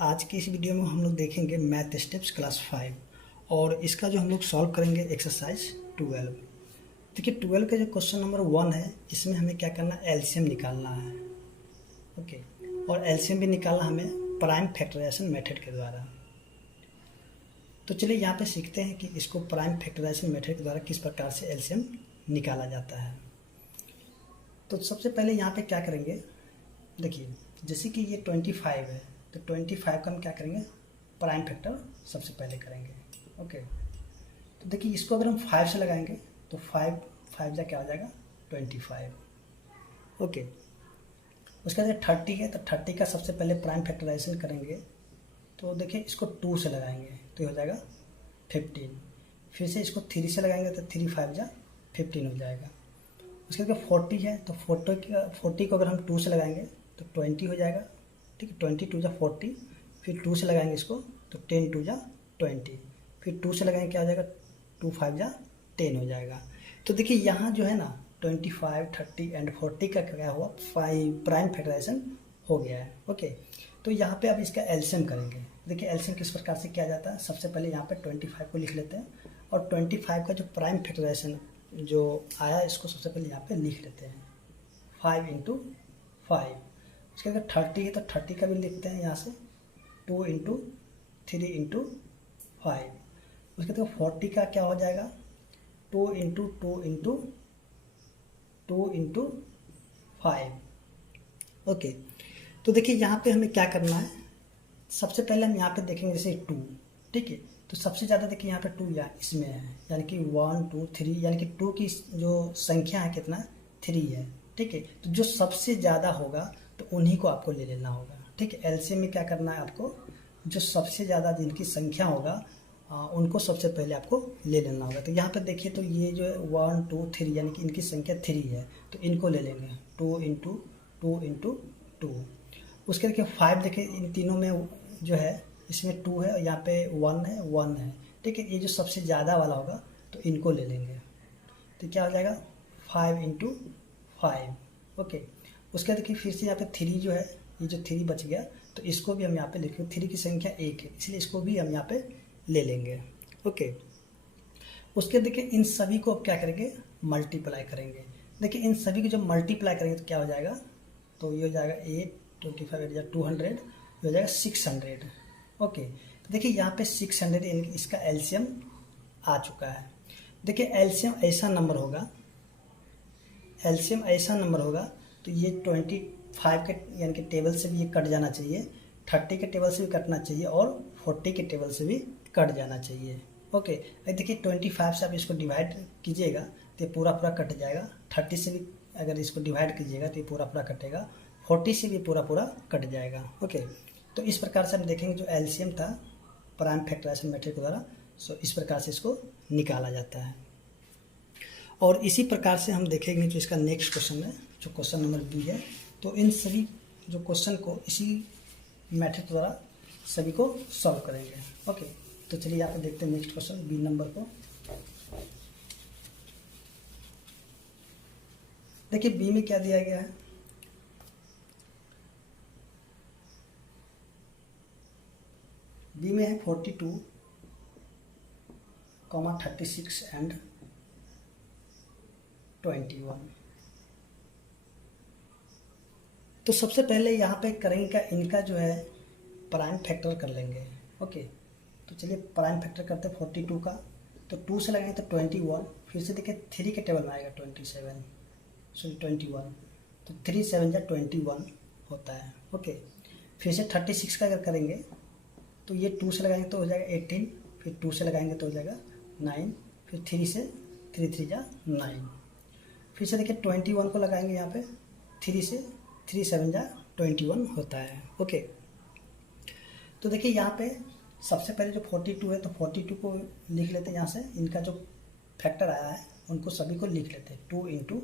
आज की इस वीडियो में हम लोग देखेंगे मैथ स्टेप्स क्लास 5 और इसका जो हम लोग सॉल्व करेंगे एक्सरसाइज 12। देखिए 12 का जो क्वेश्चन नंबर 1 है, इसमें हमें क्या करना है, एलसीएम निकालना है। ओके, और एलसीएम भी निकालना हमें प्राइम फैक्टराइजेशन मेथड के द्वारा। तो चलिए यहाँ पे सीखते हैं कि इसको प्राइम फैक्टराइजेशन मेथड के द्वारा किस प्रकार से एलसीएम निकाला जाता है। तो सबसे पहले यहाँ पे क्या करेंगे, देखिए जैसे कि ये 25 है तो 25 का हम क्या करेंगे, प्राइम फैक्टर सबसे पहले करेंगे। ओके, तो देखिए इसको अगर हम 5 से लगाएंगे तो 5 जा क्या हो जाएगा 25। ओके, उसके बाद 30 है तो 30 का सबसे पहले प्राइम फैक्टराइजेशन करेंगे। तो देखिए इसको 2 से लगाएंगे तो हो जाएगा 15। फिर से इसको 3 से लगाएंगे तो 3 5 जा 15 हो जाएगा। उसके बाद 40 है तो 40 को अगर हम 2 से लगाएंगे तो 20 हो जाएगा। ठीक है, 20 2 जा 40, फिर 2 से लगाएंगे इसको तो 10 2 जा 20, फिर 2 से लगाएंगे क्या हो जाएगा 2 5 जा 10 हो जाएगा। तो देखिए यहाँ जो है ना 25 30 एंड 40 का क्या हुआ, प्राइम फैक्टराइजेशन हो गया है। ओके, तो यहाँ पे अब इसका एलसीएम करेंगे। देखिए एलसीएम किस प्रकार से किया जाता है, सबसे पहले यहाँ पे 25 को लिख लेते हैं और 25 का जो प्राइम फैक्टराइजेशन जो आया इसको सबसे पहले यहाँ पे लिख लेते हैं 5 × 5। उसके अगर 30 है तो 30 का भी लिखते हैं यहाँ से 2 × 3 × 5। उसके बाद 40 का क्या हो जाएगा 2 × 2 × 2 × 5। ओके, तो देखिए यहाँ पे हमें क्या करना है, सबसे पहले हम यहाँ पे देखेंगे जैसे 2। ठीक है, तो सबसे ज़्यादा देखिए यहाँ पे 2 या इसमें है, यानी कि 1 2 3, यानी कि 2 की जो संख्या है कितना 3 है। ठीक है, तो जो सबसे ज़्यादा होगा तो उन्हीं को आपको ले लेना होगा। ठीक है, एलसीएम में क्या करना है आपको, जो सबसे ज़्यादा जिनकी संख्या होगा उनको सबसे पहले आपको ले लेना होगा। तो यहाँ पर देखिए तो ये जो 1 2 3 यानी कि इनकी संख्या 3 है तो इनको ले लेंगे 2 × 2 × 2। उसके देखिए 5 देखिए इन तीनों में जो है इसमें 2 है और यहाँ पे 1 है 1 है। ठीक है, ये जो सबसे ज़्यादा वाला होगा तो इनको ले लेंगे तो क्या हो जाएगा 5 × 5। ओके, उसके देखिए फिर से यहाँ पे 3 जो है, ये जो 3 बच गया तो इसको भी हम यहाँ पे लिखेंगे। 3 की संख्या 1 है इसलिए इसको भी हम यहाँ पे ले लेंगे। ओके, उसके देखिए इन सभी को अब क्या करेंगे, मल्टीप्लाई करेंगे। देखिए इन सभी को जब मल्टीप्लाई करेंगे तो क्या हो जाएगा, तो ये हो जाएगा 8 25 8 200 हो जाएगा 600। ओके, तो देखिए यहाँ पे 600 इसका एलसीएम आ चुका है। देखिए एलसीएम ऐसा नंबर होगा, एलसीएम ऐसा नंबर होगा तो ये 25 के यानी कि टेबल से भी ये कट जाना चाहिए, 30 के टेबल से भी कटना चाहिए और 40 के टेबल से भी कट जाना चाहिए। ओके, देखिए 25 से आप इसको डिवाइड कीजिएगा तो ये पूरा कट जाएगा। 30 से भी अगर इसको डिवाइड कीजिएगा तो ये पूरा कटेगा। 40 से भी पूरा कट जाएगा। ओके, तो इस प्रकार से हम देखेंगे जो एलसीएम था प्राइम फैक्टराइजेशन मेथड के द्वारा, सो इस प्रकार से इसको निकाला जाता है। और इसी प्रकार से हम देखेंगे जो इसका नेक्स्ट क्वेश्चन है, जो क्वेश्चन नंबर बी है। तो इन सभी जो क्वेश्चन को इसी मेथड के द्वारा सभी को सॉल्व करेंगे। ओके, तो चलिए यहाँ पे देखते हैं नेक्स्ट क्वेश्चन बी नंबर को। देखिए बी में क्या दिया गया है, बी में है 42, 36 एंड 21। तो सबसे पहले यहाँ पे करेंगे क्या, इनका जो है प्राइम फैक्टर कर लेंगे। ओके, तो चलिए प्राइम फैक्टर करते हैं 42 का, तो 2 से लगाएंगे तो 21, फिर से देखिए 3 के टेबल में आएगा 21, तो 3 7 जा 21 होता है। ओके, फिर से 36 का अगर करेंगे तो ये 2 से लगाएंगे तो हो जाएगा 18, फिर 2 से लगाएंगे तो हो जाएगा 9, फिर 3 से 3 3 जा 9, फिर से देखिए 21 को लगाएंगे यहाँ पे 3 से 3 7 जा 21 होता है। ओके, तो देखिए यहाँ पे सबसे पहले जो 42 है तो 42 को लिख लेते हैं यहाँ से, इनका जो फैक्टर आया है उनको सभी को लिख लेते हैं 2 ×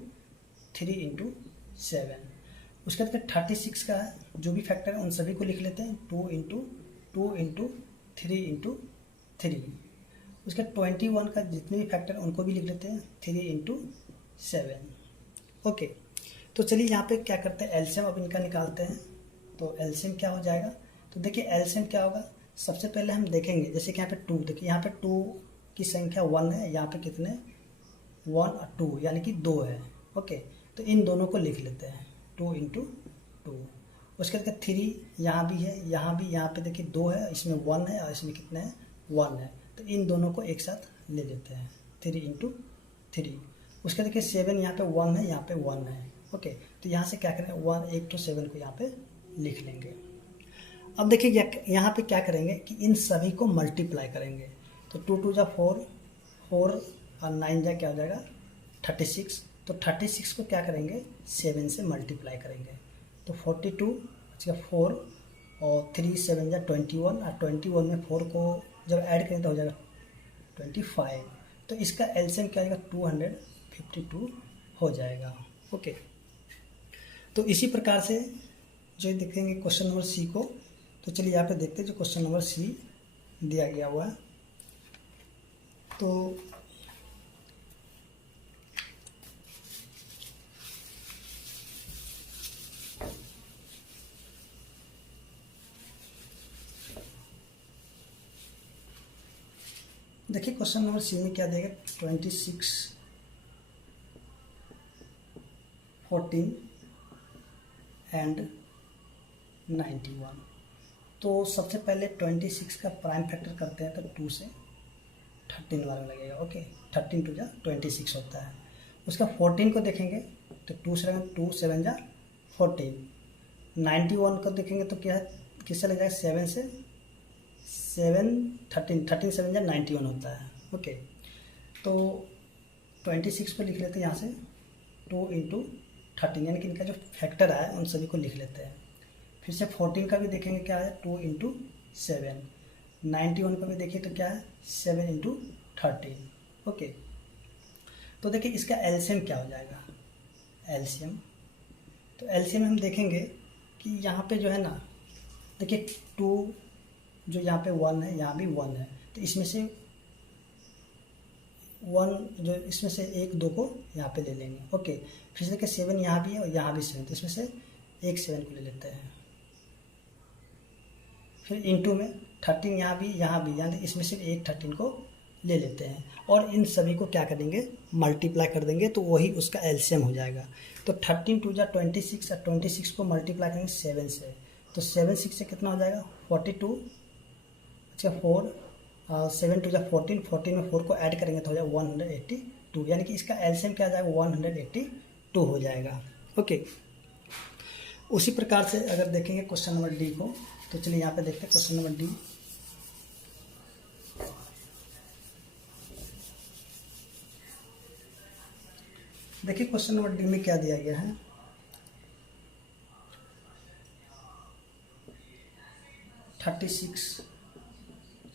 3 × 7। उसके बाद 36 का जो भी फैक्टर है उन सभी को लिख लेते हैं 2 × 2 × 3 × 3। उसके 21 का जितने भी फैक्टर उनको भी लिख लेते हैं 3 × 7। ओके, तो चलिए यहाँ पे क्या करते हैं, एलसीएम अब इनका निकालते हैं। तो एलसीएम क्या हो जाएगा, तो देखिए एलसीएम क्या होगा, सबसे पहले हम देखेंगे जैसे कि यहाँ पे 2, देखिए यहाँ पे 2 की संख्या 1 है, यहाँ पे कितने 1 और 2 यानी कि 2 है। ओके, तो इन दोनों को लिख लेते हैं 2 इंटू 2। उसके बाद 3 यहाँ भी है, यहाँ भी, यहाँ पे देखिए 2 है, इसमें 1 है और इसमें कितने हैं 1 है, तो इन दोनों को एक साथ ले लेते हैं 3 इंटू 3। उसके देखिए 7 यहाँ पे 1 है, यहाँ पे 1 है। ओके, तो यहाँ से क्या करेंगे 1 1 तो 7 को यहाँ पे लिख लेंगे। अब देखिए यहाँ पे क्या करेंगे कि इन सभी को मल्टीप्लाई करेंगे, तो 2 2 जा 4, 4 और 9 जा क्या हो जाएगा 36। तो 36 को क्या करेंगे 7 से मल्टीप्लाई करेंगे, तो 42 अच्छा 4 और 3 7 जा 21 और 21 में 4 को जब ऐड करें तो हो जाएगा 25। तो इसका एलसीएम क्या आएगा 252 हो जाएगा। ओके, तो इसी प्रकार से जो देखेंगे क्वेश्चन नंबर सी को, तो चलिए यहाँ पे देखते हैं जो क्वेश्चन नंबर सी दिया गया हुआ है। तो देखिए क्वेश्चन नंबर सी में क्या देगा 26 14 एंड 91। तो सबसे पहले 26 का प्राइम फैक्टर करते हैं, तो 2 से 13 वाला लगेगा। ओके, 13 2 जा 26 होता है। उसका 14 को देखेंगे तो 2 से लगेगा, 2 7 जा 14। 91 को देखेंगे तो क्या है, किससे लग जाएगा 7 से 7 13 13 7 जा 91 होता है। ओके, तो 26 को लिख लेते हैं यहाँ से 2 इंटू 13, यानी कि इनका जो फैक्टर है उन सभी को लिख लेते हैं। फिर से 14 का भी देखेंगे क्या है 2 इंटू 7। 91 का भी देखिए तो क्या है 7 इंटू 13। ओके, तो देखिए इसका एलसीएम क्या हो जाएगा, एलसीएम, तो एलसीएम हम देखेंगे कि यहाँ पे जो है ना, देखिए 2 जो यहाँ पे 1 है, यहाँ भी 1 है, तो इसमें से 1 जो इसमें से 1 2 को यहाँ पे ले लेंगे। ओके, फिर से देखिए 7 यहाँ भी है और यहाँ भी 7, तो इसमें से एक 7 को ले लेते हैं। फिर इंटू में 13 यहाँ भी, यानी इसमें से एक 13 को ले लेते हैं और इन सभी को क्या करेंगे मल्टीप्लाई कर देंगे, तो वही उसका एलसीएम हो जाएगा। तो 13 2 जा 26 और 26 को मल्टीप्लाई करेंगे 7 से, तो 7 6 से कितना हो जाएगा 42। अच्छा 4 7 2 जा 14, 14 में 4 को ऐड करेंगे तो हो जाएगा 182, यानी कि इसका एलसीएम क्या आ जाएगा 182 हो जाएगा। ओके, उसी प्रकार से अगर देखेंगे क्वेश्चन नंबर डी को, तो चलिए यहाँ पे देखते हैं क्वेश्चन नंबर डी। देखिए क्वेश्चन नंबर डी में क्या दिया गया है, थर्टी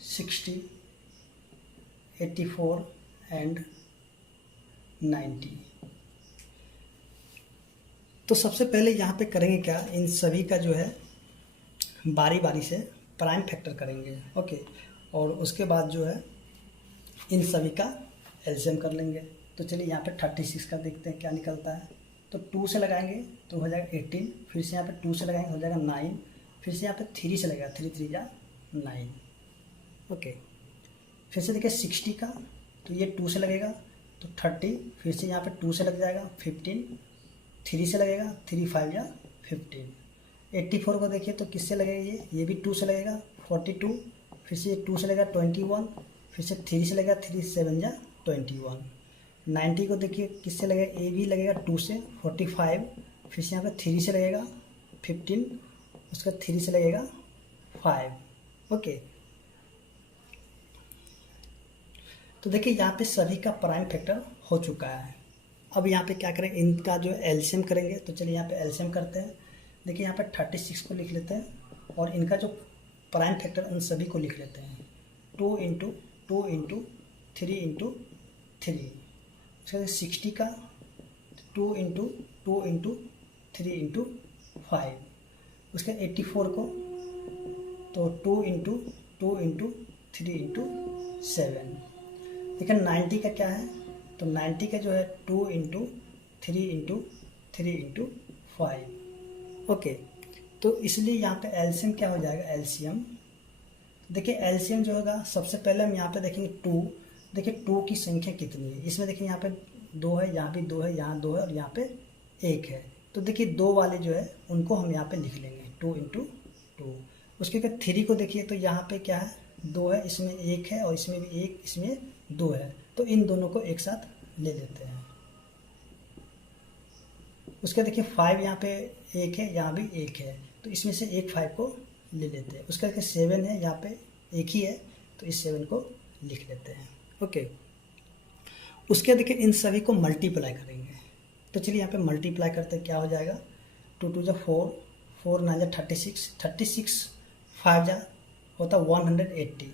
60 84 एंड 90। तो सबसे पहले यहाँ पे करेंगे क्या, इन सभी का जो है बारी बारी से प्राइम फैक्टर करेंगे। ओके, और उसके बाद जो है इन सभी का एलसीएम कर लेंगे। तो चलिए यहाँ पे 36 का देखते हैं क्या निकलता है। तो 2 से लगाएंगे तो हो जाएगा 18, फिर से यहाँ पे 2 से लगाएंगे हो जाएगा 9, फिर से यहाँ पे 3 से लगेगा 3 3 जा 9। ओके, फिर से देखिए 60 का, तो ये 2 से लगेगा तो 30, फिर से यहाँ पे 2 से लग जाएगा 15, 3 से लगेगा 3 5 या 15। 84 को देखिए तो किससे लगेगा, ये भी 2 से लगेगा 42, फिर से ये 2 से लगेगा 21, फिर से 3 से लगेगा 3 7 जा 21। 90 को देखिए किससे लगेगा, ये भी लगेगा 2 से 45, फिर से यहाँ पे 3 से लगेगा 15, उसका 3 से लगेगा 5। ओके, तो देखिए यहाँ पे सभी का प्राइम फैक्टर हो चुका है। अब यहाँ पे क्या करें, इनका जो एलसीएम करेंगे। तो चलिए यहाँ पे एलसीएम करते हैं। देखिए यहाँ पे 36 को लिख लेते हैं और इनका जो प्राइम फैक्टर उन सभी को लिख लेते हैं 2 इंटू 2 इंटू 3 इंटू 3। उसके बाद 60 का 2 इंटू 2 इंटू 3 इंटू 5। उसके 84 को तो 2 इंटू 2 इंटू 3 इंटू 7। देखिए 90 का क्या है, तो 90 का जो है 2 इंटू 3 इंटू 3 इंटू 5। ओके, तो इसलिए यहाँ पे एलसीएम क्या हो जाएगा, एलसीएम देखिए एलसीएम जो होगा सबसे पहले हम यहाँ पे देखेंगे 2। देखिए 2 की संख्या कितनी है, इसमें देखिए यहाँ पे 2 है, यहाँ भी 2 है, यहाँ 2 है और यहाँ पे 1 है। तो देखिए 2 वाले जो है उनको हम यहाँ पे लिख लेंगे 2 × 2। उसके बाद 3 को देखिए तो यहाँ पे क्या है, 2 है, इसमें 1 है और इसमें भी 1, इसमें 2 है। तो इन दोनों को एक साथ ले लेते हैं। उसका देखिए 5 यहाँ पे 1 है, यहाँ भी 1 है, तो इसमें से एक 5 को ले लेते हैं। उसका देखिए 7 है, यहाँ पे एक ही है, तो इस 7 को लिख लेते हैं। ओके, उसके देखिए इन सभी को मल्टीप्लाई करेंगे। तो चलिए यहाँ पे मल्टीप्लाई करते हैं, क्या हो जाएगा, 2 × 2 = 4, 4 × 9 = 36, 36 5 जा होता 180।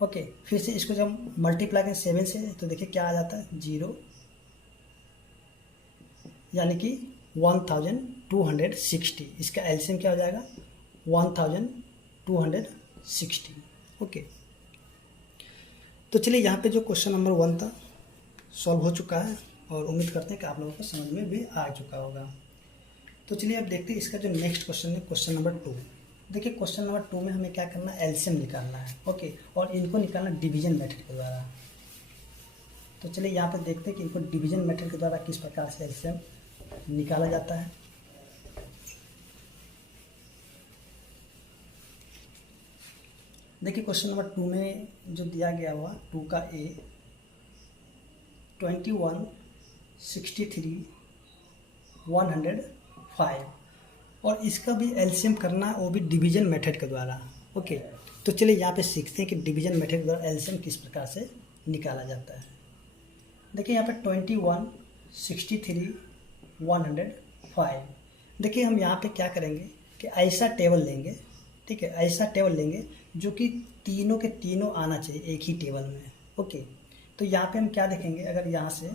ओके, फिर से इसको जब मल्टीप्लाई करें 7 से तो देखिए क्या आ जाता है, 0, यानी कि 1260। इसका एलसीएम क्या हो जाएगा, 1260। ओके, तो चलिए यहाँ पे जो क्वेश्चन नंबर 1 था सॉल्व हो चुका है और उम्मीद करते हैं कि आप लोगों को समझ में भी आ चुका होगा। तो चलिए अब देखते हैं इसका जो नेक्स्ट क्वेश्चन है, क्वेश्चन नंबर 2। देखिए क्वेश्चन नंबर 2 में हमें क्या करना है, एलसीएम निकालना है। ओके, और इनको निकालना डिवीजन मेथड के द्वारा। तो चलिए यहाँ पे देखते हैं कि इनको डिवीजन मेथड के द्वारा किस प्रकार से एलसीएम निकाला जाता है। देखिए क्वेश्चन नंबर 2 में जो दिया गया हुआ 2 का ए 21, 63, 105 और इसका भी एलसीएम करना है, वो भी डिवीजन मेथड के द्वारा। ओके, तो चलिए यहाँ पे सीखते हैं कि डिवीजन मेथड के द्वारा एलसीएम किस प्रकार से निकाला जाता है। देखिए यहाँ पे 21, 63, 105। देखिए हम यहाँ पे क्या करेंगे कि ऐसा टेबल लेंगे, ठीक है, ऐसा टेबल लेंगे जो कि तीनों के तीनों आना चाहिए एक ही टेबल में। ओके, तो यहाँ पे हम क्या देखेंगे, अगर यहाँ से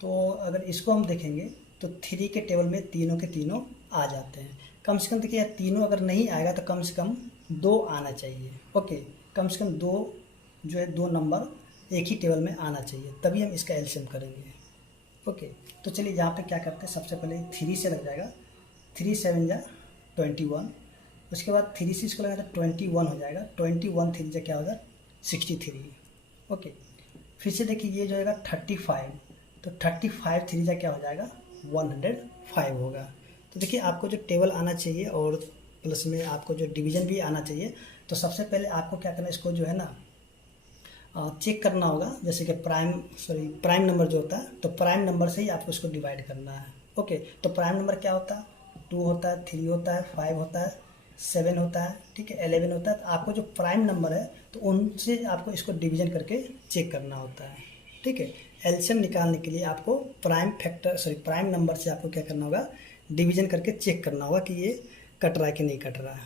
तो अगर इसको हम देखेंगे तो 3 के टेबल में तीनों के तीनों आ जाते हैं। कम से कम देखिए तीनों अगर नहीं आएगा तो कम से कम 2 आना चाहिए। ओके, कम से कम 2 जो है 2 नंबर एक ही टेबल में आना चाहिए, तभी हम इसका एलसीएम करेंगे। ओके, तो चलिए यहाँ पे क्या करते हैं, सबसे पहले 3 से लग जाएगा, 3 × 7 = 21। उसके बाद 3 से इसको लगा तो 21 हो जाएगा, 21 3 से क्या होगा, 63। ओके, फिर से देखिए ये जो है 35, तो 35 3 से क्या हो जाएगा, 105 होगा। तो देखिए आपको जो टेबल आना चाहिए और प्लस में आपको जो डिवीजन भी आना चाहिए। तो सबसे पहले आपको क्या करना है, इसको जो है ना चेक करना होगा, जैसे कि प्राइम नंबर जो होता है, तो प्राइम नंबर से ही आपको इसको डिवाइड करना है। ओके, तो प्राइम नंबर क्या होता है, 2 होता है, 3 होता है, 5 होता है, 7 होता है, ठीक है, 11 होता है। तो आपको जो प्राइम नंबर है तो उनसे आपको इसको डिवीजन करके चेक करना होता है, ठीक है। एलसीएम निकालने के लिए आपको प्राइम नंबर से आपको क्या करना होगा, डिवीजन करके चेक करना होगा कि ये कट रहा है कि नहीं कट रहा है।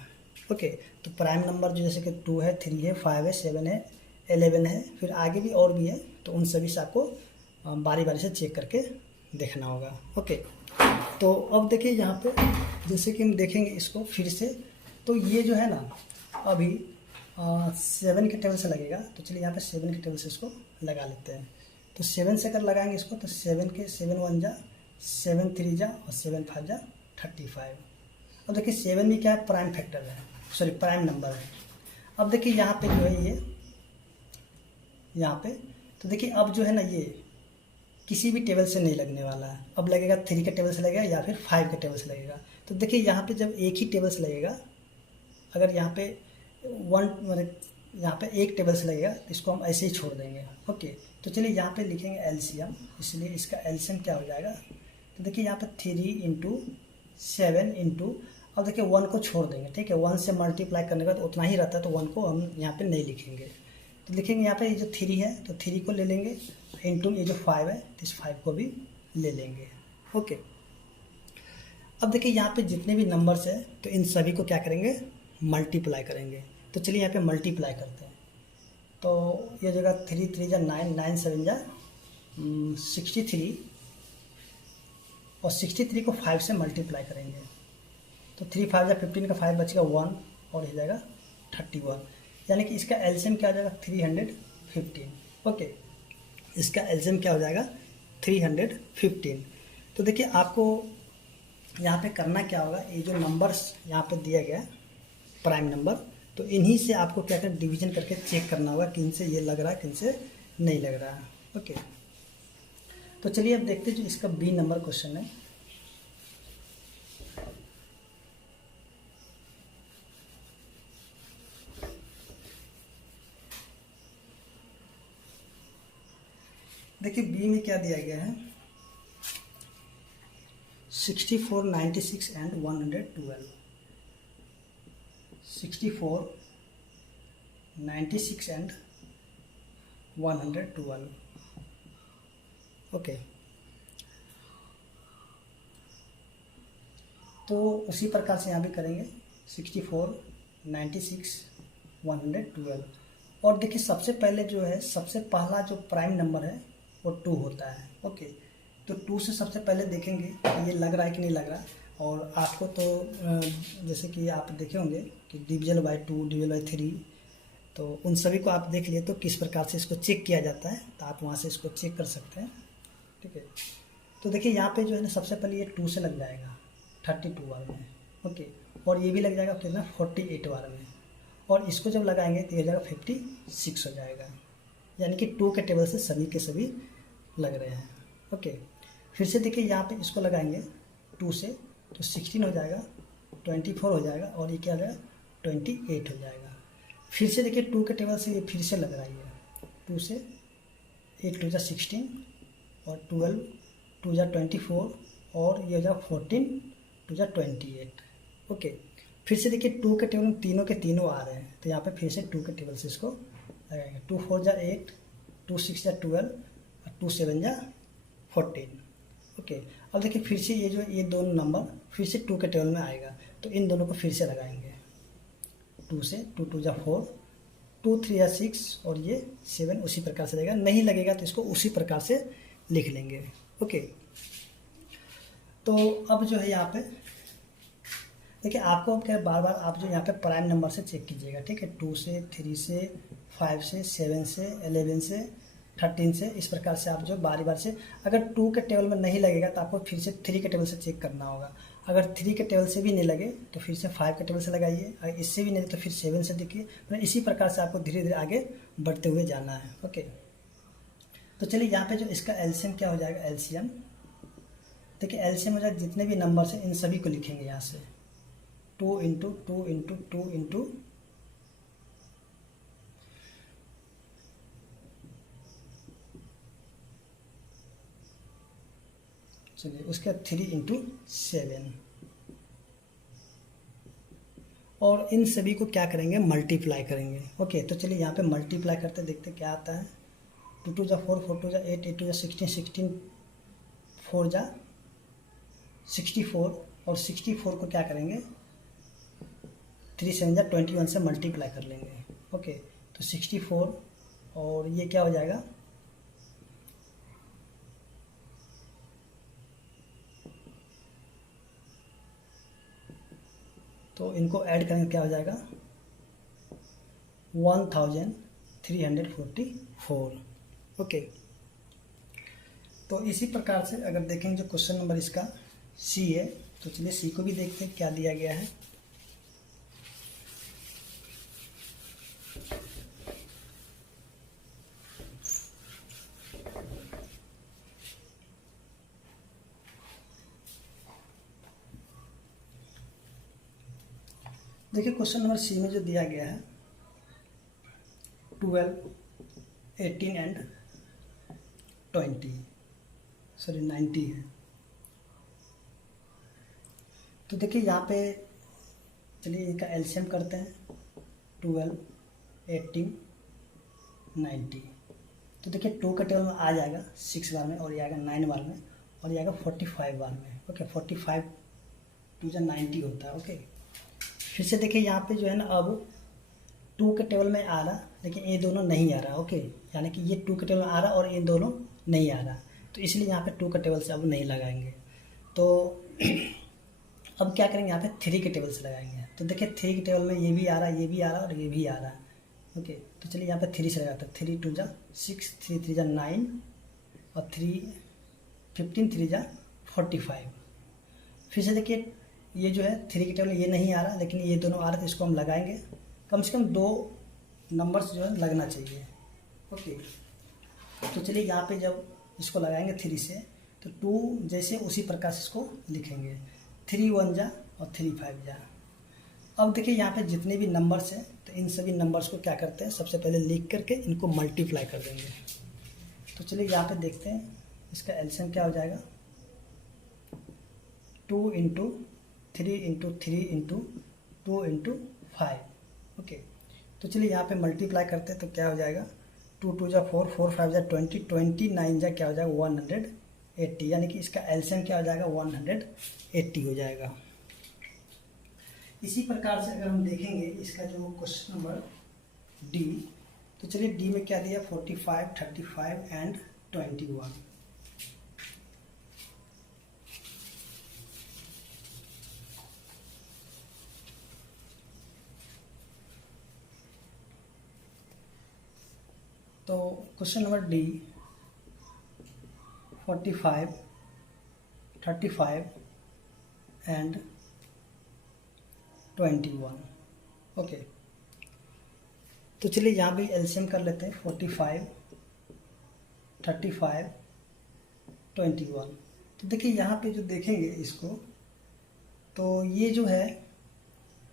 ओके, तो प्राइम नंबर जो जैसे कि 2 है, 3 है, 5 है, 7 है, 11 है, फिर आगे भी और भी है, तो उन सभी से आपको बारी बारी से चेक करके देखना होगा। ओके, तो अब देखिए यहाँ पे जैसे कि हम देखेंगे इसको फिर से, तो ये जो है ना अभी 7 के टेबल से लगेगा। तो चलिए यहाँ पे 7 के टेबल से इसको लगा लेते हैं। तो 7 से अगर लगाएंगे इसको तो 7 के 7 1 जा, 7 3 जा और 7 5 जा 35। अब देखिए 7 भी क्या है, प्राइम फैक्टर है, प्राइम नंबर है। अब देखिए यहाँ पे जो है ये यहाँ पे, तो देखिए अब जो है ना ये किसी भी टेबल से नहीं लगने वाला है। अब लगेगा 3 के टेबल से लगेगा या फिर 5 के टेबल से लगेगा। तो देखिए यहाँ पे जब एक ही टेबल से लगेगा, अगर यहाँ पे यहाँ पे एक टेबल से लगेगा तो इसको हम ऐसे ही छोड़ देंगे। ओके, तो चलिए यहाँ पे लिखेंगे एलसीएम, इसलिए इसका एलसीएम क्या हो जाएगा, तो देखिए यहाँ पे 3 × 7 × अब देखिए 1 को छोड़ देंगे, ठीक है, 1 से मल्टीप्लाई करने का तो उतना ही रहता है, तो 1 को हम यहाँ पे नहीं लिखेंगे। तो लिखेंगे यहाँ पे ये जो 3 है तो 3 को ले लेंगे, इंटू ये जो 5 है तो इस 5 को भी ले लेंगे। ओके, अब देखिए यहाँ पे जितने भी नंबर्स है तो इन सभी को क्या करेंगे, मल्टीप्लाई करेंगे। तो चलिए यहाँ पे मल्टीप्लाई करते हैं। तो ये जगह 3 3 जा 9, 9 7 जा 63 और 63 को 5 से मल्टीप्लाई करेंगे। तो 3 5 जा 15 का 5 बचेगा 1 और हो जाएगा 31, यानी कि इसका एलसीएम क्या हो जाएगा, 315। ओके, इसका एलसीएम क्या हो जाएगा, 315। तो देखिए आपको यहाँ पे करना क्या होगा, ये जो नंबर्स यहाँ पे दिया गया प्राइम नंबर, तो इन्हीं से आपको क्या करना, डिवीजन करके चेक करना होगा किन से ये लग रहा है किन से नहीं लग रहा है। ओके, तो चलिए अब देखते हैं जो इसका बी नंबर क्वेश्चन है। देखिए बी में क्या दिया गया है, 64, 96 एंड 112। 64, 96 एंड 112। ओके, तो उसी प्रकार से यहाँ भी करेंगे 64, 96, 112। और देखिए सबसे पहले जो है, सबसे पहला जो प्राइम नंबर है वो 2 होता है। ओके, तो 2 से सबसे पहले देखेंगे कि ये लग रहा है कि नहीं लग रहा। और आपको तो जैसे कि आप देखे होंगे कि डिविजल बाय 2, डिविजल बाय 3, तो उन सभी को आप देख लिए तो किस प्रकार से इसको चेक किया जाता है, तो आप वहाँ से इसको चेक कर सकते हैं। ठीक है, तो देखिए यहाँ पे जो है ना सबसे पहले ये 2 से लग जाएगा 32 बार में। ओके, और ये भी लग जाएगा कितना 48 बार में, और इसको जब लगाएंगे तो ये जाएगा 56 हो जाएगा, यानी कि 2 के टेबल से सभी के सभी लग रहे हैं। ओके, फिर से देखिए यहाँ पे इसको लगाएंगे 2 से तो 16 हो जाएगा, 24 हो जाएगा, और ये क्या हो जाएगा 28 हो जाएगा। फिर से देखिए 2 के टेबल से ये फिर से लग रहा है, 2 से 8 2 16, और 12 2 24, और ये हो जाएगा 14 2 28। ओके, फिर से देखिए 2 के टेबल में तीनों के तीनों आ रहे हैं, तो यहाँ पे फिर से 2 के टेबल से इसको लगाएंगे। 2 4 8, 2 6 12, और 2 7 14। ओके, अब देखिए फिर से ये दोनों नंबर फिर से 2 के टेबल में आएगा, तो इन दोनों को फिर से लगाएंगे 2 से, 2 2 4, 2 3 6, और ये 7 उसी प्रकार से रहेगा। नहीं लगेगा तो इसको उसी प्रकार से लिख लेंगे। ओके, तो अब जो है यहाँ पे देखिए आपको क्या बार बार आप जो यहाँ पे प्राइम नंबर से चेक कीजिएगा। ठीक है, 2 से, 3 से, 5 से, 7 से, 11 से, 13 से, इस प्रकार से आप जो बारी बार से, अगर 2 के टेबल में नहीं लगेगा तो आपको फिर से 3 के टेबल से चेक करना होगा। अगर 3 के टेबल से भी नहीं लगे तो फिर से 5 के टेबल से लगाइए, अगर इससे भी नहीं तो फिर 7 से देखिए। मतलब इसी प्रकार से आपको धीरे धीरे आगे बढ़ते हुए जाना है। ओके, तो चलिए यहाँ पे जो इसका एलसीएम क्या हो जाएगा, एलसीएम देखिए एलसीएम हो जाएगा जितने भी नंबर है इन सभी को लिखेंगे यहाँ से 2 इंटू 2 इंटू 2 इंटू, चलिए उसके बाद 3 इंटू 7, और इन सभी को क्या करेंगे, मल्टीप्लाई करेंगे। ओके, तो चलिए यहाँ पे मल्टीप्लाई करते देखते क्या आता है। 2 2 4, 4 2 8, 8 2 16, 16 4 64, और 64 को क्या करेंगे 3 7 21 से मल्टीप्लाई कर लेंगे। ओके, तो 64, और ये क्या हो जाएगा, तो इनको ऐड करेंगे क्या हो जाएगा 1344। ओके, तो इसी प्रकार से अगर देखेंगे जो क्वेश्चन नंबर इसका सी है, तो चलिए सी को भी देखते हैं क्या दिया गया है। देखिए क्वेश्चन नंबर सी में जो दिया गया है 12, 18 एंड 90 है। तो देखिए यहाँ पे चलिए इनका एलसीएम करते हैं 12, 18, 90। तो देखिए 2 का टेबल में आ जाएगा 6 बार में, और ये आएगा 9 बार में, और ये आएगा 45 बार में। ओके, 45 2 90 होता है। ओके, फिर से देखिए यहाँ पे जो है ना अब 2 के टेबल में आ रहा, लेकिन ये दोनों नहीं आ रहा। ओके, यानी कि ये 2 के टेबल में आ रहा और ये दोनों नहीं आ रहा, तो इसलिए यहाँ पे 2 के टेबल से अब नहीं लगाएंगे। तो अब क्या करेंगे, यहाँ पे 3 के टेबल से लगाएंगे। तो देखिए 3 के टेबल में ये भी आ रहा, ये भी आ रहा और ये भी आ रहा है। ओके, तो चलिए यहाँ पे 3 से लगाते हैं। 3 2 6, 3 3 9, और 3 15, 3 45। फिर से देखिए ये जो है 3 के टेबल ये नहीं आ रहा, लेकिन ये दोनों आ रहे, तो इसको हम लगाएंगे। कम से कम 2 नंबर्स जो है लगना चाहिए। ओके, तो चलिए यहाँ पे जब इसको लगाएंगे 3 से, तो 2 जैसे उसी प्रकार से इसको लिखेंगे, 3 1 जा और 3 5 जा। अब देखिए यहाँ पे जितने भी नंबर्स हैं, तो इन सभी नंबर्स को क्या करते हैं, सबसे पहले लिख करके इनको मल्टीप्लाई कर देंगे। तो चलिए यहाँ पे देखते हैं इसका एलसीएम क्या हो जाएगा, 2 into 3 into 3 into 2 into 5। Okay, तो चलिए यहाँ पे मल्टीप्लाई करते हैं, तो क्या हो जाएगा, 2 2 जा 4, 4 5 जा 20, 29 जा क्या हो जाएगा 180, यानी कि इसका एलसीएम क्या हो जाएगा 180 हो जाएगा। इसी प्रकार से अगर हम देखेंगे इसका जो क्वेश्चन नंबर डी, तो चलिए डी में क्या दिया, 45, 35 एंड 21। तो question number D 45, 35 and 21। Okay, तो चलिए यहाँ भी एलसीएम कर लेते हैं, 45, 35, 21। तो देखिए यहाँ पे जो देखेंगे इसको, तो ये जो है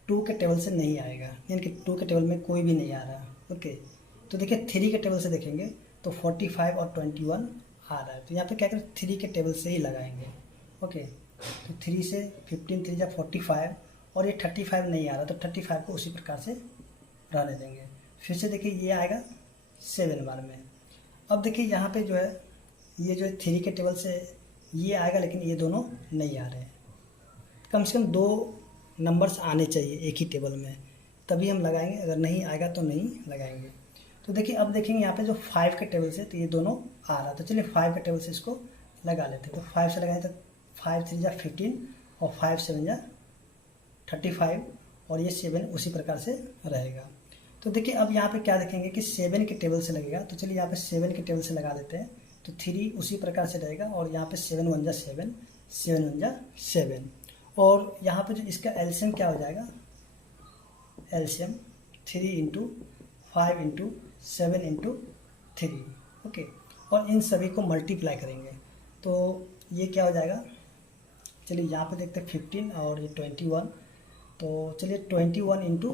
2 के टेबल से नहीं आएगा, यानी कि 2 के टेबल में कोई भी नहीं आ रहा। ओके, तो देखिए 3 के टेबल से देखेंगे तो 45 और 21 आ रहा है, तो यहाँ पे क्या करें, 3 के टेबल से ही लगाएंगे। ओके, तो 3 से 15 3 जा 45, और ये 35 नहीं आ रहा, तो 35 को उसी प्रकार से रहने देंगे। फिर से देखिए ये आएगा 7 बार में। अब देखिए यहाँ पे जो है ये जो है 3 के टेबल से ये आएगा, लेकिन ये दोनों नहीं आ रहे हैं। कम से कम 2 नंबर्स आने चाहिए एक ही टेबल में, तभी हम लगाएंगे, अगर नहीं आएगा तो नहीं लगाएंगे। तो देखिए अब देखेंगे यहाँ पे जो 5 के टेबल से, तो ये दोनों आ रहा है, तो चलिए 5 के टेबल से इसको लगा लेते हैं। तो 5 से लगाएंगे तो 5 3 जा 15 और 5 7 जा 35, और ये 7 उसी प्रकार से रहेगा। तो देखिए अब यहाँ पे क्या देखेंगे कि 7 के टेबल से लगेगा, तो चलिए यहाँ पे 7 के टेबल से लगा देते हैं। तो 3 उसी प्रकार से रहेगा, और यहाँ पे 7 1 जा 7, 7 1 जा 7, और यहाँ पे जो इसका एलसीएम क्या हो जाएगा, LCM 3 into 5 into 7 into 3। Okay, और इन सभी को मल्टीप्लाई करेंगे, तो ये क्या हो जाएगा, चलिए यहाँ पे देखते हैं 15 और ये 21। तो चलिए 21 इंटू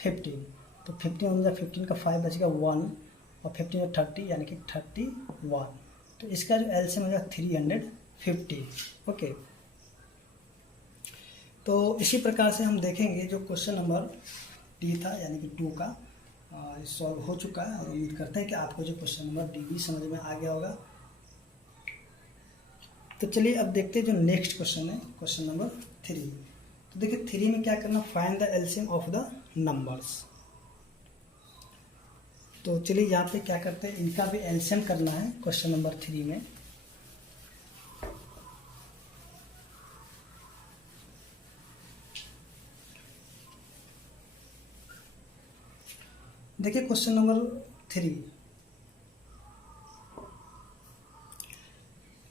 15, तो 15 जा 15 का 5 बचेगा 1, और 15 30, यानी कि 31। तो इसका जो एलसीएम हो जाएगा 350। ओके, तो इसी प्रकार से हम देखेंगे जो क्वेश्चन नंबर डी था, यानी कि 2 का सॉल्व हो चुका है, और उम्मीद करते हैं कि आपको जो क्वेश्चन नंबर डी भी समझ में आ गया होगा। तो चलिए अब देखते हैं जो नेक्स्ट क्वेश्चन है, क्वेश्चन नंबर 3। तो देखिए 3 में क्या करना, find the LCM of the numbers. तो चलिए यहाँ पे क्या करते हैं, इनका भी एलसीएम करना है क्वेश्चन नंबर 3 में। देखिए क्वेश्चन नंबर 3,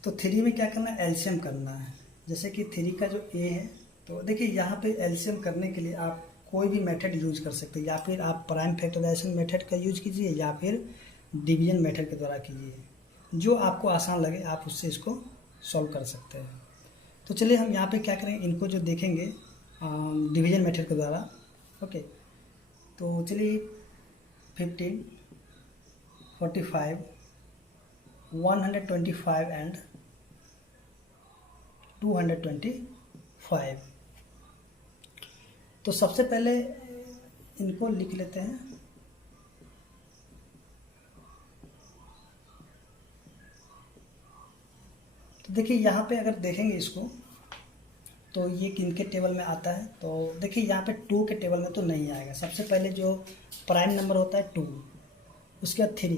तो 3 में क्या करना है, एलसीएम करना है। जैसे कि 3 का जो ए है, तो देखिए यहाँ पे एलसीएम करने के लिए आप कोई भी मेथड यूज कर सकते हैं, या फिर आप प्राइम फैक्टराइजेशन मेथड का यूज कीजिए, या फिर डिवीजन मेथड के द्वारा कीजिए, जो आपको आसान लगे आप उससे इसको सॉल्व कर सकते हैं। तो चलिए हम यहाँ पे क्या करेंगे, इनको जो देखेंगे डिवीजन मेथड के द्वारा। ओके, तो चलिए 15, 45, 125 एंड 225। तो सबसे पहले इनको लिख लेते हैं। तो देखिए यहाँ पे अगर देखेंगे इसको, तो ये किनके टेबल में आता है, तो देखिए यहाँ पे 2 के टेबल में तो नहीं आएगा। सबसे पहले जो प्राइम नंबर होता है 2, उसके बाद 3,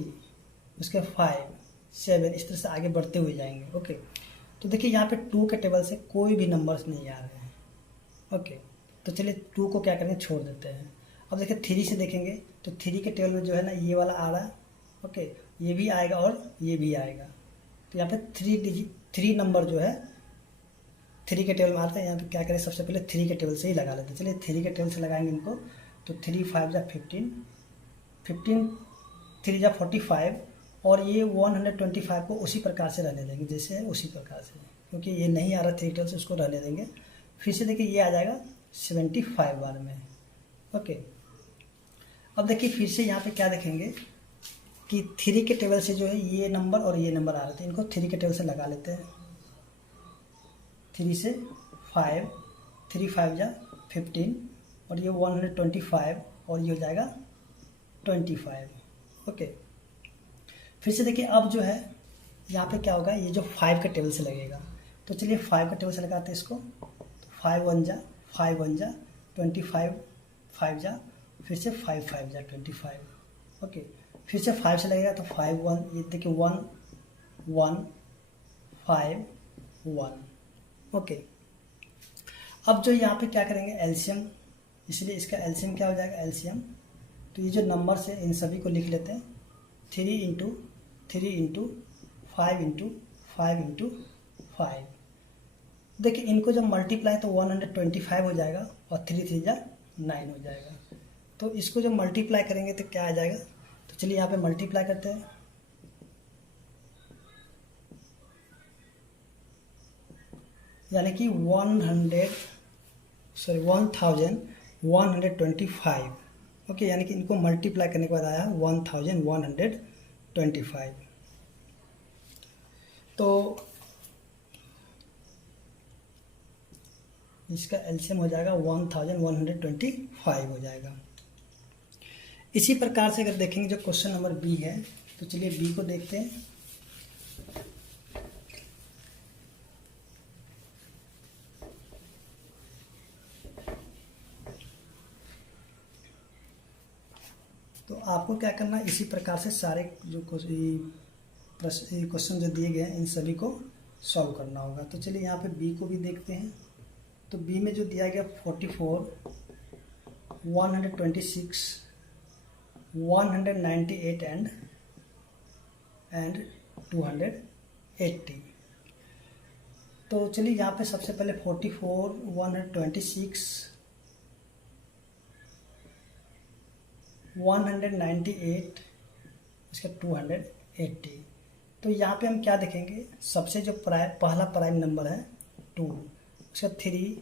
उसके बाद 5, 7, इस तरह से आगे बढ़ते हुए जाएंगे। ओके, तो देखिए यहाँ पे 2 के टेबल से कोई भी नंबर्स नहीं आ रहे हैं। ओके, तो चलिए 2 को क्या करेंगे, छोड़ देते हैं। अब देखिए 3 से देखेंगे, तो 3 के टेबल में जो है ना ये वाला आ रहा है। ओके, ये भी आएगा और ये भी आएगा, तो यहाँ पे 3 नंबर जो है थ्री के टेबल में आता है। यहाँ पे क्या करें, सबसे पहले थ्री के टेबल से ही लगा लेते हैं। चलिए थ्री के टेबल से लगाएंगे इनको। तो 3 5 जा 15, 15 3 जा 45, और ये 125 को उसी प्रकार से रहने देंगे जैसे है उसी प्रकार से, क्योंकि ये नहीं आ रहा थ्री के टेबल से, उसको रहने देंगे। फिर से देखिए ये आ जाएगा 75 बार में। ओके, अब देखिए फिर से यहाँ पे क्या देखेंगे कि थ्री के टेबल से जो है ये नंबर और ये नंबर आ रहे थे, इनको थ्री के टेबल से लगा लेते हैं। 3 से 5, 3 5 जा 15, और ये 125, और ये हो जाएगा 25। ओके, फिर से देखिए अब जो है यहाँ पे क्या होगा, ये जो 5 के टेबल से लगेगा। तो चलिए 5 के टेबल से लगाते हैं इसको। तो 5 1 जा 5 1 जा 25, 5 जा, फिर से 5 5 जा 25। ओके, फिर से 5 से लगेगा। तो 5 1, ये देखिए 1 1 5 1। ओके, अब जो यहाँ पे क्या करेंगे, एलसीएम, इसलिए इसका एलसीएम क्या हो जाएगा, एलसीएम। तो ये जो नंबर्स है इन सभी को लिख लेते हैं। 3 इंटू 3 इंटू 5 इंटू 5 इंटू 5। देखिए इनको जब मल्टीप्लाई तो 125 हो जाएगा, और 3 3 जा 9 हो जाएगा। तो इसको जब मल्टीप्लाई करेंगे तो क्या आ जाएगा, तो चलिए यहाँ पे मल्टीप्लाई करते हैं। यानी कि 1125। ओके, यानी कि इनको मल्टीप्लाई करने के बाद आया 1125। तो इसका एलसीएम हो जाएगा 1125 हो जाएगा। इसी प्रकार से अगर देखेंगे जो क्वेश्चन नंबर बी है, तो चलिए बी को देखते हैं। तो आपको क्या करना है, इसी प्रकार से सारे जो क्वेश्चन जो दिए गए हैं इन सभी को सॉल्व करना होगा। तो चलिए यहाँ पे बी को भी देखते हैं। तो बी में जो दिया गया 44, 126, 198 एंड 280। तो चलिए यहाँ पे सबसे पहले 44, 126, 198, इसका 280। तो यहाँ पे हम क्या देखेंगे, सबसे जो पहला प्राइम नंबर है 2, उसका 3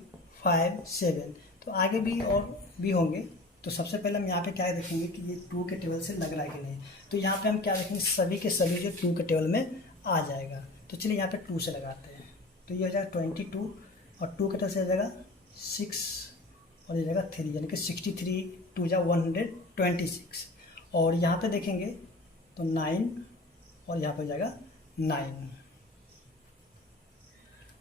5 7। तो आगे भी और भी होंगे। तो सबसे पहले हम यहाँ पे क्या देखेंगे कि ये 2 के टेबल से लग रहा है कि नहीं। तो यहाँ पे हम क्या देखेंगे, सभी के सभी जो 2 के टेबल में आ जाएगा। तो चलिए यहाँ पे 2 से लगाते हैं। तो ये हो जाएगा 22, और 2 के टेबल से आ जाएगा 6, और ये जाएगा 3, यानी कि 63, 2 जा 126। और यहाँ पे देखेंगे तो 9, और यहाँ पे जाएगा 9।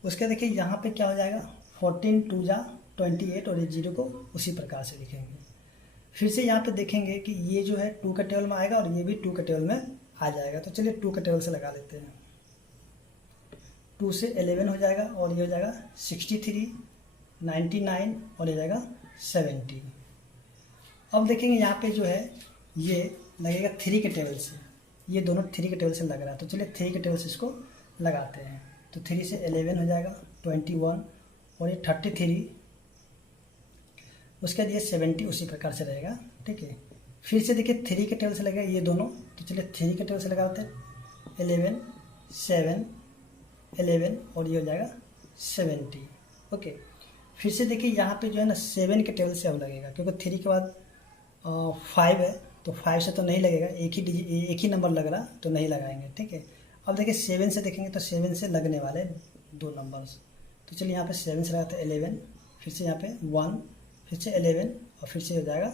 उसके देखिए यहाँ पे क्या हो जाएगा, 14, 2 जा 28, और ये 0 को उसी प्रकार से लिखेंगे। फिर से यहाँ पे देखेंगे कि ये जो है 2 के टेबल में आएगा, और ये भी 2 के टेबल में आ जाएगा। तो चलिए 2 के टेबल से लगा लेते हैं। 2 से 11 हो जाएगा, और ये हो जाएगा 63, 99, और ये जाएगा 70। अब देखेंगे यहाँ पे जो है ये लगेगा 3 के टेबल से, ये दोनों 3 के टेबल से लग रहा है। तो चलिए 3 के टेबल से इसको लगाते हैं। तो 3 से 11 हो जाएगा 21, और ये 33, उसके बाद ये 70 उसी प्रकार से रहेगा। ठीक है, फिर से देखिए 3 के टेबल से लगेगा ये दोनों। तो चलिए 3 के टेबल से लगाते हैं। 11 7 11, और ये हो जाएगा 70। ओके, फिर से देखिए यहाँ पे जो है ना 7 के टेबल से अब लगेगा, क्योंकि 3 के बाद 5 है, तो 5 से तो नहीं लगेगा, एक ही नंबर लग रहा, तो नहीं लगाएंगे। ठीक है, अब देखिए 7 से देखेंगे तो 7 से लगने वाले 2 नंबर्स। तो चलिए यहाँ पे 7 से लगाते हैं 11, फिर से यहाँ पे 1, फिर से 11, और फिर से हो जाएगा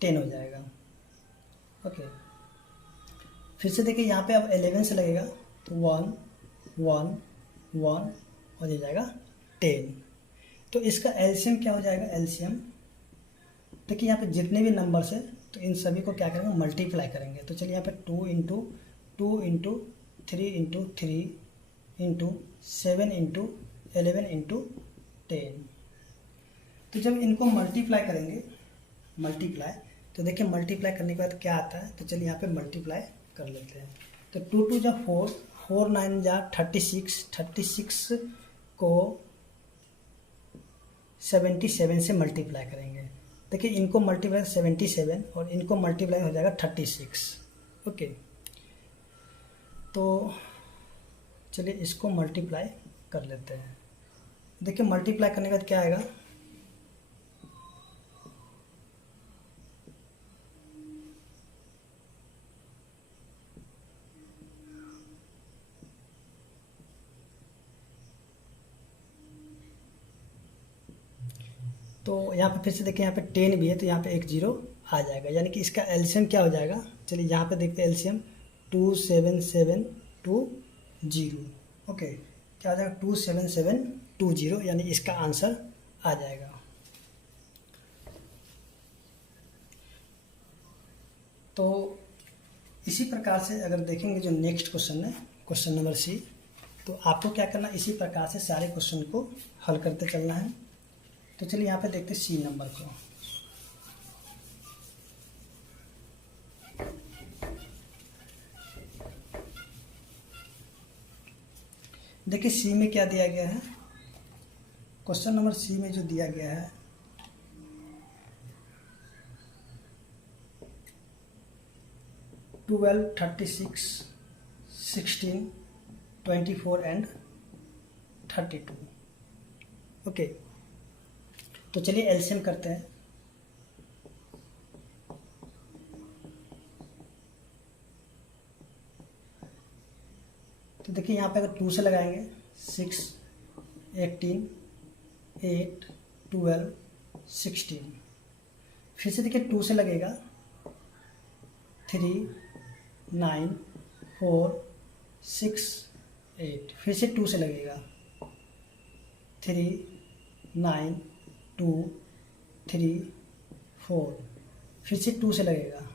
10 हो जाएगा। ओके, फिर से देखिए यहाँ पे अब 11 से लगेगा, तो 1 1 1, और ये जाएगा 10। तो इसका एलसीएम क्या हो जाएगा, एलसीएम देखिए यहाँ पे जितने भी नंबर्स है तो इन सभी को क्या करेंगे, मल्टीप्लाई करेंगे। तो चलिए यहाँ पे 2 into 2 into 3 into 3 into 7 into 11 into 10। तो जब इनको मल्टीप्लाई करेंगे, तो देखिए मल्टीप्लाई करने के बाद क्या आता है। तो चलिए यहाँ पे मल्टीप्लाई कर लेते हैं। तो 2 2 जा 4, 4 9 जा 36, 36 को 77 से मल्टीप्लाई करेंगे। देखिए इनको मल्टीप्लाई 77 और इनको मल्टीप्लाई हो जाएगा 36। ओके, तो चलिए इसको मल्टीप्लाई कर लेते हैं। देखिए मल्टीप्लाई करने के बाद क्या आएगा, तो यहाँ पे फिर से देखिए यहाँ पे 10 भी है तो यहाँ पे एक जीरो आ जाएगा, यानी कि इसका एलसीएम क्या हो जाएगा। चलिए यहाँ पे देखते हैं एलसीएम 27720। ओके, क्या हो जाएगा 27720, यानी इसका आंसर आ जाएगा। तो इसी प्रकार से अगर देखेंगे जो नेक्स्ट क्वेश्चन है, क्वेश्चन नंबर सी, तो आपको क्या करना है, इसी प्रकार से सारे क्वेश्चन को हल करते चलना है। तो चलिए यहाँ पे देखते हैं सी नंबर को। देखिए सी में क्या दिया गया है, क्वेश्चन नंबर सी में जो दिया गया है 12, 36, 16, 24 एंड 32। ओके, तो चलिए एलसीएम करते हैं। तो देखिए यहाँ पे अगर 2 से लगाएंगे 6, 18, 8, 12, 16। फिर से देखिए 2 से लगेगा 3, 9, 4, 6, 8। फिर से 2 से लगेगा 3, 9, 2, 3, 4। फिर से 2 से लगेगा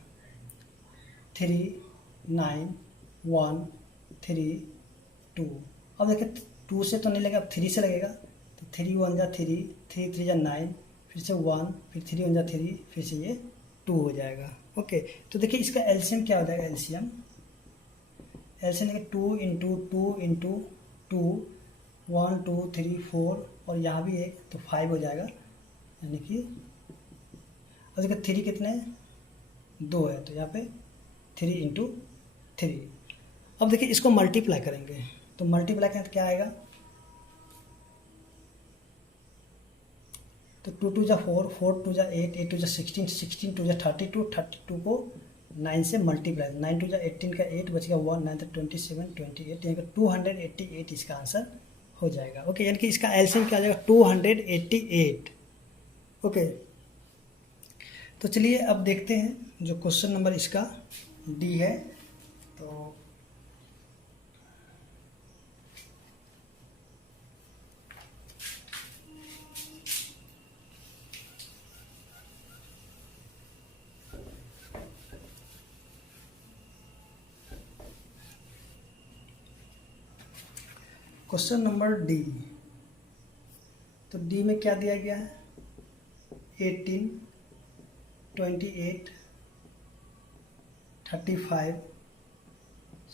3, 9, 1, 3, 2। अब देखिए 2 से तो नहीं लगेगा, अब 3 से लगेगा, तो 3 1 जा 3, 3 3 जा 9, फिर से 1, फिर 3 1 जा 3, फिर से ये 2 हो जाएगा। ओके, तो देखिए इसका एलसीएम क्या हो जाएगा, एलसीएम देखिए 2 इंटू 2 इंटू 2, 1 2 3 4 और यहाँ भी एक, तो 5 हो जाएगा, यानी कि और देखिए 3 कितने हैं, 2 है, तो यहाँ पे 3 इंटू 3। अब देखिए इसको मल्टीप्लाई करेंगे, तो मल्टीप्लाई करें तो क्या आएगा, तो 2 2 जा 4, 4 2 जा 8, 8 2 जा 16, 16 2 जा 32, 32 को 9 से मल्टीप्लाई, 9 2 जा 18 का 8 बच गया 1, 9 27 28, यानी कि 288 इसका आंसर हो जाएगा। ओके, यानी कि इसका एलसीएम क्या आ जाएगा, 288। ओके, तो चलिए अब देखते हैं जो क्वेश्चन नंबर इसका डी है। तो क्वेश्चन नंबर डी, तो डी में क्या दिया गया है, 18, 28, 35,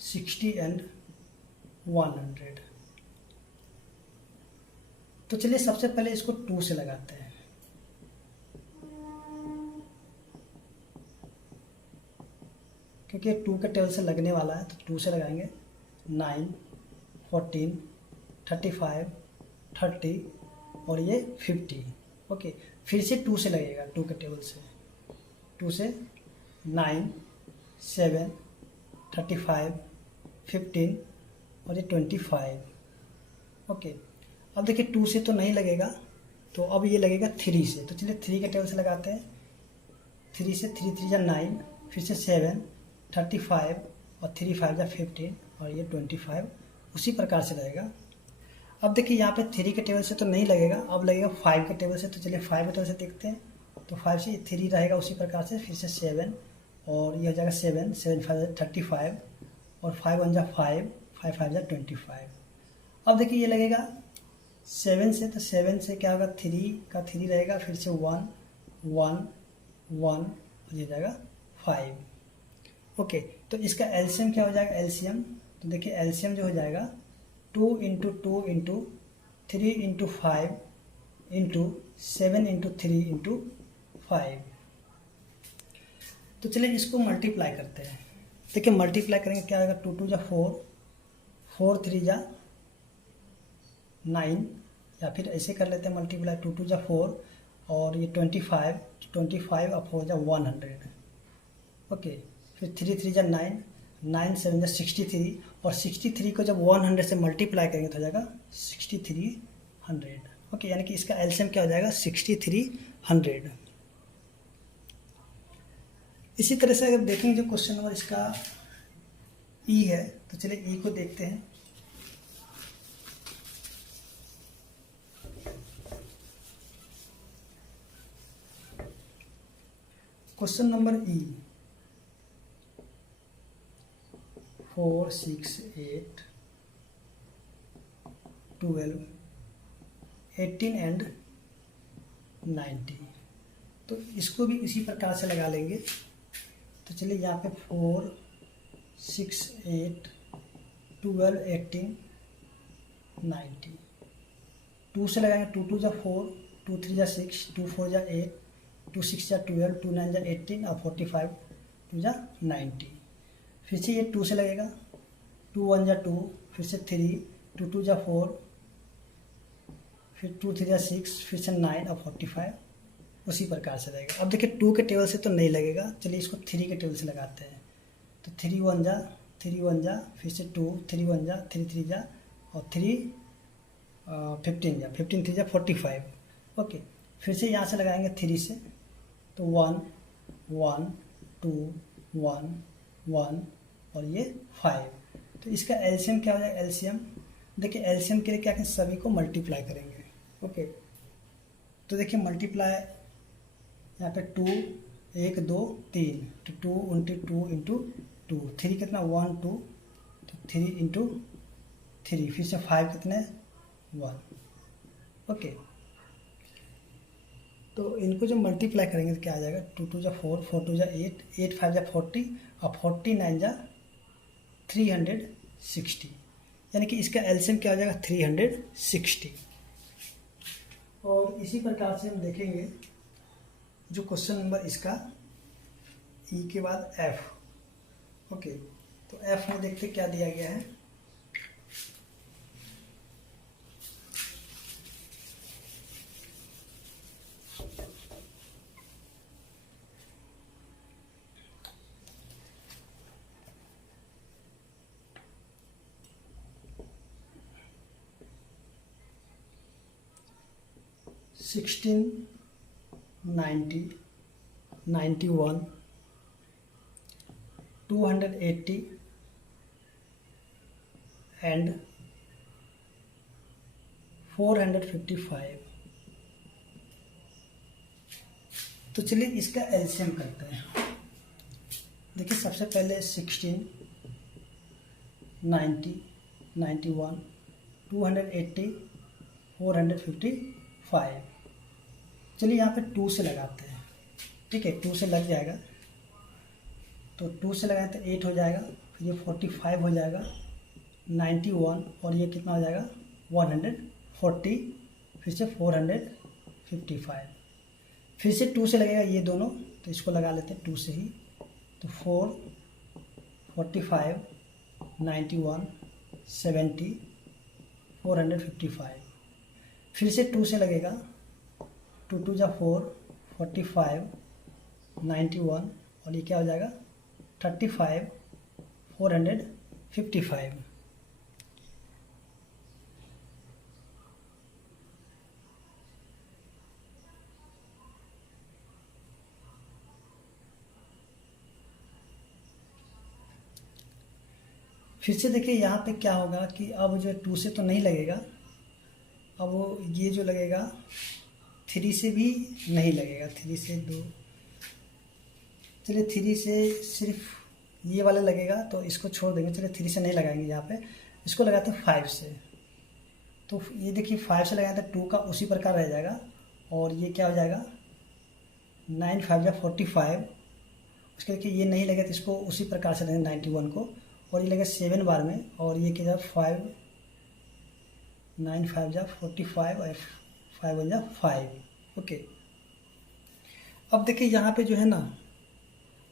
60 एंड 100। तो चलिए सबसे पहले इसको 2 से लगाते हैं। क्योंकि 2 के टेबल से लगने वाला है, तो 2 से लगाएंगे 9, 14, 35, 30 और ये 50। ओके, फिर से 2 से लगेगा, 2 के टेबल से, 2 से 9, 7, 35, 15 और ये 25। ओके, अब देखिए 2 से तो नहीं लगेगा, तो अब ये लगेगा 3 से। तो चलिए 3 के टेबल से लगाते हैं, 3 से 3 3 जा 9, फिर से 7, 35 और 3 5 जा 15 और ये 25, उसी प्रकार से रहेगा। अब देखिए यहाँ पे 3 के टेबल से तो नहीं लगेगा, अब लगेगा 5 के टेबल से। तो चलिए 5 के टेबल से देखते हैं, तो 5 से 3 रहेगा उसी प्रकार से, फिर से 7 और ये हो जाएगा 7 7 5 35 और 5 1 जा 5, 5 5 जा 25। अब देखिए ये लगेगा 7 से, तो 7 से क्या होगा, 3 का 3 रहेगा, फिर से 1 1 1 और ये जाएगा 5। ओके, तो इसका एलसीएम क्या हो जाएगा, एलसीएम, तो देखिए एलसीएम जो हो जाएगा 2 into 2 into 3 into 5 into 7 into 3 into 5। तो चलिए इसको मल्टीप्लाई करते हैं। देखिए मल्टीप्लाई करेंगे क्या आएगा, 2 2 जा 4, 4 3 जा 9, या फिर ऐसे कर लेते हैं मल्टीप्लाई, 2 2 जा 4 और ये 25, 25 और 4 जा 100। ओके, फिर 3 3 जा 9, 9 7 जा 63, और 63 को जब 100 से मल्टीप्लाई करेंगे तो हो जाएगा 6300। ओके, यानी कि इसका एलसीएम क्या हो जाएगा, 6300। इसी तरह से अगर देखेंगे जो क्वेश्चन नंबर इसका ई है, तो चलिए ई को देखते हैं। Question number E 4 6 8 12 18 and 90। तो इसको भी इसी प्रकार से लगा लेंगे। तो चलिए यहाँ पे 4 6 8 12 18 90, 2 से लगाएंगे, 2 2 जा 4, 2 3 जा 6, 2 4 जा 8, 2 6 जा 12, 2 9 जा 18 और 45 2 जा 90। फिर से ये 2 से लगेगा, 2 1 जा 2, फिर से 3, 2 2 जा 4, फिर 2 3 जा 6, फिर से 9 और 45 उसी प्रकार से रहेगा। अब देखिए 2 के टेबल से तो नहीं लगेगा, चलिए इसको 3 के टेबल से लगाते हैं। तो 3 1 जा, 3 1 जा, फिर से 2, 3 1 जा, 3 3 जा और 3 15 जा, 15 3 जा 45। ओके, फिर से यहाँ से लगाएंगे 3 से, तो 1 1 2 1 1 और ये 5। तो इसका एलसीएम क्या हो जाएगा, एलसीएम देखिए, एलसीएम के लिए क्या करें, सभी को मल्टीप्लाई करेंगे। ओके, तो देखिए मल्टीप्लाई यहाँ पे 2 1 2 3, तो 2 इंटू 2 इंटू 2, 3 कितना 1 2, तो 3 इंटू 3, फिर से 5 कितने 1। ओके, तो इनको जब मल्टीप्लाई करेंगे तो क्या आ जाएगा, 2 2 जा 4, 4 2 जा 8, 8 5 जा 40 और 49 जा 360, यानी कि इसका एलसीएम क्या हो जाएगा 360। और इसी प्रकार से हम देखेंगे जो क्वेश्चन नंबर इसका ई के बाद एफ। ओके, तो एफ में देखते क्या दिया गया है। Sixteen 90 91 280 and 455। तो चलिए इसका एलसीएम करते हैं। देखिए सबसे पहले 16 90 91 280 455। चलिए यहाँ पे 2 से लगाते हैं, ठीक है, 2 से लग जाएगा। तो 2 से लगाए तो 8 हो जाएगा, फिर ये 45 हो जाएगा, 91 और ये कितना हो जाएगा 140, फिर से 455। फिर से 2 से लगेगा ये दोनों, तो इसको लगा लेते हैं 2 से ही। तो 4 45 91 70 455। फिर से 2 से लगेगा, 2 2 जा 4 45 91 और ये क्या हो जाएगा 35 455। फिर से देखिए यहाँ पे क्या होगा कि अब जो 2 से तो नहीं लगेगा, अब ये जो लगेगा 3 से भी नहीं लगेगा, 3 से 2, चलिए 3 से सिर्फ ये वाला लगेगा तो इसको छोड़ देंगे। चलिए 3 से नहीं लगाएंगे, यहाँ पे इसको लगाते हैं 5 से। तो ये देखिए 5 से लगाए तो 2 का उसी प्रकार रह जाएगा, और ये क्या हो जाएगा 9 5 जा 45। उसके देखिए ये नहीं लगे तो इसको उसी प्रकार से लेंगे 91 को, और ये लगे 7 बार में, और ये क्या 5 9 5 जा 45 और 5 1 जा 5। ओके, अब देखिए यहाँ पे जो है ना,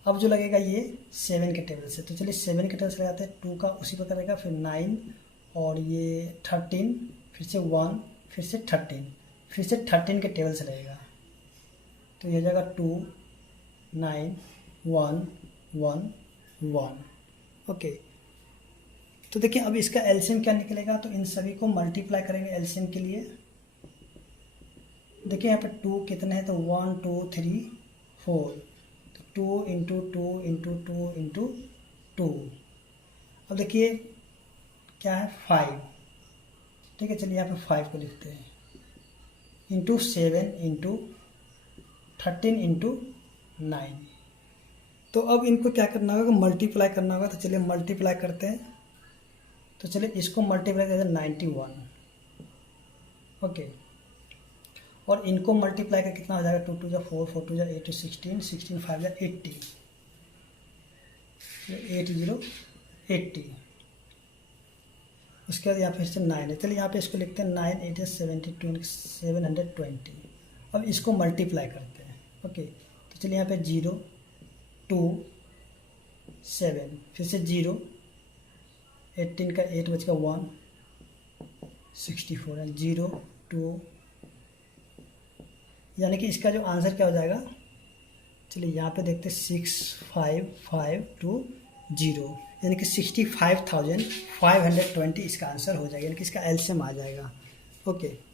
अब जो लगेगा ये 7 के टेबल से, तो चलिए 7 के टेबल से लगाते हैं, 2 का उसी प्रकार रहेगा, फिर 9 और ये 13, फिर से 1, फिर से 13, फिर से 13 के टेबल से लगेगा, तो ये हो जाएगा 2 9 1 1 1। ओके, तो देखिए अब इसका एलसीएम क्या निकलेगा, तो इन सभी को मल्टीप्लाई करेंगे एलसीएम के लिए। देखिए यहाँ पे 2 कितने हैं, तो 1 2 3 4, तो 2 इंटू 2 इंटू 2 इंटू 2। अब देखिए क्या है 5, ठीक है, चलिए यहाँ पे 5 को लिखते हैं, इंटू 7 इंटू 13 इंटू 9। तो अब इनको क्या करना होगा, मल्टीप्लाई करना होगा, तो चलिए मल्टीप्लाई करते हैं। तो चलिए इसको मल्टीप्लाई करते हैं 91। ओके, और इनको मल्टीप्लाई कर कितना हो जाएगा, 2 2 जा 4 4 2 जा 8 16 16 5 जा 80, 80। उसके बाद यहाँ पे इससे 9 है, चलिए यहाँ पे इसको लिखते हैं 9 8 72 720। अब इसको मल्टीप्लाई करते हैं। ओके, तो चलिए यहाँ पे 0 2 7, फिर से 0, 18 का 8 बचेगा 1 64 है, 0 2, यानी कि इसका जो आंसर क्या हो जाएगा, चलिए यहाँ पे देखते हैं 6552 यानी कि 65,520 इसका आंसर हो जाएगा, यानी कि इसका एलसीएम आ जाएगा। ओके।